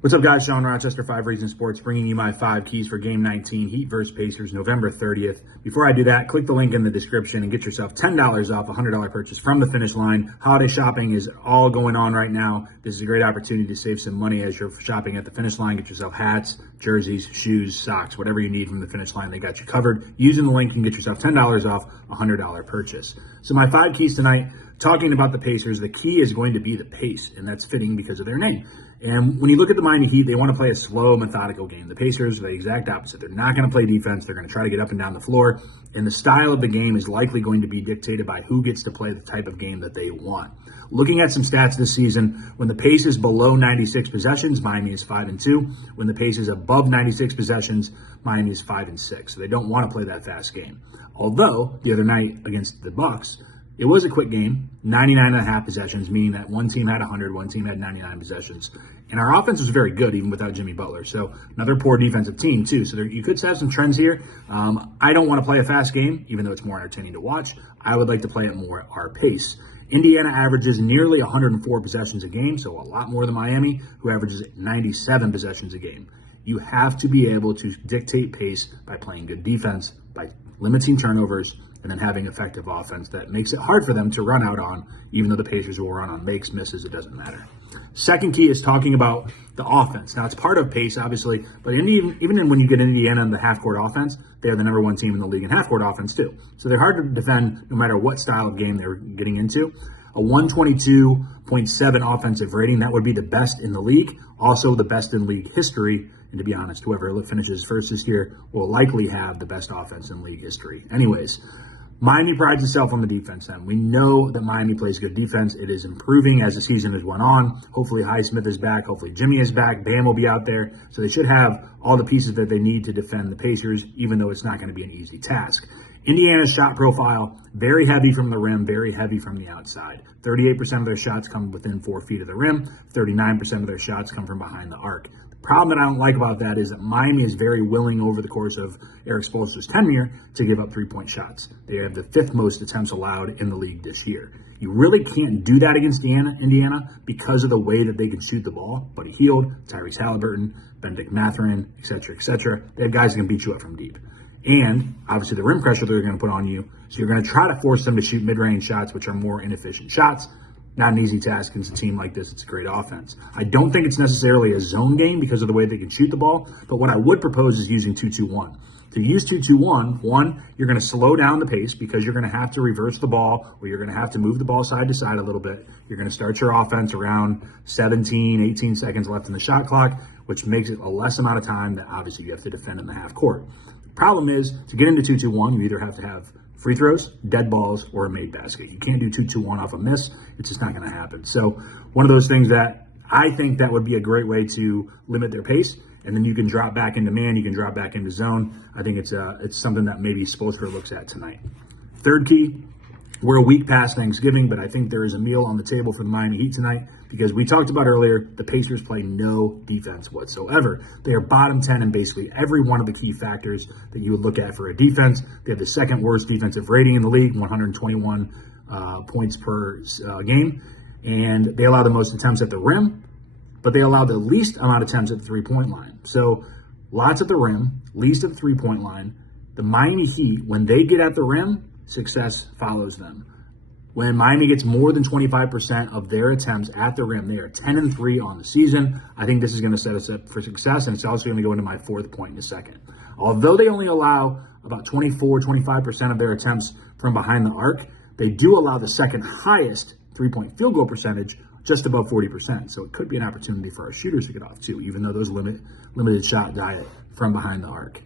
What's up, guys? Sean Rochester, 5 Reasons Sports, bringing you my 5 keys for Game 19, Heat vs. Pacers, November 30th. Before I do that, click the link in the description and get yourself $10 off a $100 purchase from the finish line. Holiday shopping is all going on right now. This is a great opportunity to save some money as you're shopping at the finish line. Get yourself hats, jerseys, shoes, socks, whatever you need from the finish line. They got you covered. Using the link, you can get yourself $10 off a $100 purchase. So my 5 keys tonight, talking about the Pacers, the key is going to be the pace, and that's fitting because of their name. And when you look at the Miami Heat, they want to play a slow, methodical game. The Pacers are the exact opposite. They're not going to play defense. They're going to try to get up and down the floor. And the style of the game is likely going to be dictated by who gets to play the type of game that they want. Looking at some stats this season, when the pace is below 96 possessions, Miami is 5-2. When the pace is above 96 possessions, Miami is 5-6. So they don't want to play that fast game. Although, the other night against the Bucks, it was a quick game, 99.5 possessions, meaning that one team had 100, one team had 99 possessions. And our offense was very good, even without Jimmy Butler. So another poor defensive team, too. So you could have some trends here. I don't want to play a fast game, even though it's more entertaining to watch. I would like to play it more at our pace. Indiana averages nearly 104 possessions a game, so a lot more than Miami, who averages 97 possessions a game. You have to be able to dictate pace by playing good defense, by limiting turnovers, and then having effective offense that makes it hard for them to run out on, even though the Pacers will run on makes, misses, it doesn't matter. Second key is talking about the offense. Now, it's part of pace, obviously, but even when you get Indiana in the half-court offense, they're the number one team in the league in half-court offense, too. So they're hard to defend no matter what style of game they're getting into. A 122.7 offensive rating, that would be the best in the league, also the best in league history. And to be honest, whoever finishes first this year will likely have the best offense in league history. Anyways, Miami prides itself on the defense end. We know that Miami plays good defense. It is improving as the season has went on. Hopefully Highsmith is back. Hopefully Jimmy is back. Bam will be out there. So they should have all the pieces that they need to defend the Pacers, even though it's not going to be an easy task. Indiana's shot profile, very heavy from the rim, very heavy from the outside. 38% of their shots come within 4 feet of the rim. 39% of their shots come from behind the arc. The problem that I don't like about that is that Miami is very willing over the course of Erik Spoelstra's tenure to give up three-point shots. They have the 5th most attempts allowed in the league this year. You really can't do that against Indiana because of the way that they can shoot the ball. Buddy Hield, Tyrese Halliburton, Benedict Mathurin, etc., etc. They have guys that can beat you up from deep. And obviously the rim pressure they're going to put on you. So you're going to try to force them to shoot mid-range shots, which are more inefficient shots. Not an easy task against a team like this. It's a great offense. I don't think it's necessarily a zone game because of the way they can shoot the ball. But what I would propose is using 2-2-1. To use 2-2-1, one, you're going to slow down the pace because you're going to have to reverse the ball or you're going to have to move the ball side to side a little bit. You're going to start your offense around 17, 18 seconds left in the shot clock, which makes it a less amount of time that obviously you have to defend in the half court. The problem is, to get into 2-2-1, you either have to have free throws, dead balls, or a made basket. You can't do 2-2-1 off a miss. It's just not going to happen. So one of those things that I think that would be a great way to limit their pace. And then you can drop back into man. You can drop back into zone. I think it's something that maybe Spoelstra looks at tonight. Third key, we're a week past Thanksgiving, but I think there is a meal on the table for the Miami Heat tonight because we talked about earlier, the Pacers play no defense whatsoever. They are bottom 10 in basically every one of the key factors that you would look at for a defense. They have the 2nd worst defensive rating in the league, 121 points per game. And they allow the most attempts at the rim, but they allow the least amount of attempts at the three-point line. So lots at the rim, least at the three-point line. The Miami Heat, when they get at the rim, success follows them. When Miami gets more than 25% of their attempts at the rim, they are 10-3 on the season. I think this is going to set us up for success, and it's also going to go into my 4th point in a second. Although they only allow about 25% of their attempts from behind the arc, they do allow the 2nd highest three-point field goal percentage, just above 40%. So it could be an opportunity for our shooters to get off too, even though those limited shot diet from behind the arc.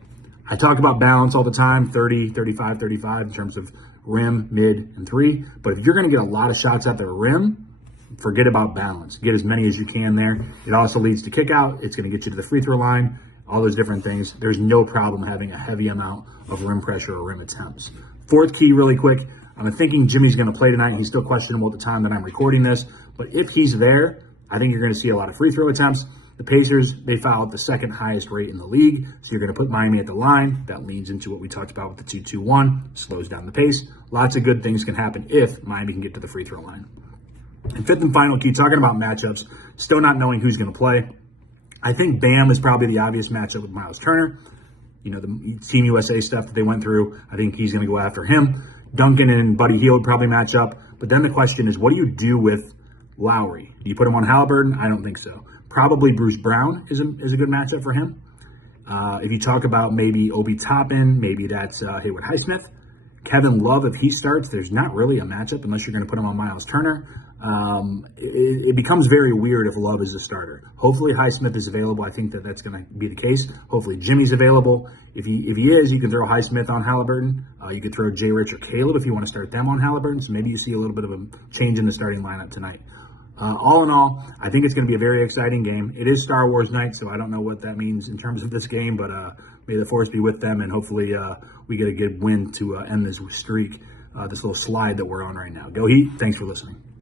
I talk about balance all the time, 30, 35, 35 in terms of rim, mid, and 3. But if you're going to get a lot of shots at the rim, forget about balance. Get as many as you can there. It also leads to kick out. It's going to get you to the free throw line, all those different things. There's no problem having a heavy amount of rim pressure or rim attempts. 4th key really quick. I'm thinking Jimmy's going to play tonight. He's still questionable at the time that I'm recording this. But if he's there, I think you're going to see a lot of free throw attempts. The Pacers, they foul at the 2nd highest rate in the league. So you're going to put Miami at the line. That leads into what we talked about with the 2-2-1, slows down the pace. Lots of good things can happen if Miami can get to the free throw line. And 5th and final key, talking about matchups, still not knowing who's going to play. I think Bam is probably the obvious matchup with Miles Turner. You know, the Team USA stuff that they went through, I think he's going to go after him. Duncan and Buddy Hield probably match up. But then the question is, what do you do with Lowry? Do you put him on Halliburton? I don't think so. Probably Bruce Brown is a good matchup for him. If you talk about maybe Obi Toppin, maybe that's Haywood Highsmith. Kevin Love, if he starts, there's not really a matchup unless you're going to put him on Miles Turner. It becomes very weird if Love is a starter. Hopefully Highsmith is available. I think that's going to be the case. Hopefully Jimmy's available. If he is, you can throw Highsmith on Halliburton. You could throw Jay Rich or Caleb if you want to start them on Halliburton. So maybe you see a little bit of a change in the starting lineup tonight. All in all, I think it's going to be a very exciting game. It is Star Wars night, so I don't know what that means in terms of this game, but may the force be with them, and hopefully we get a good win to end this streak, this little slide that we're on right now. Go Heat. Thanks for listening.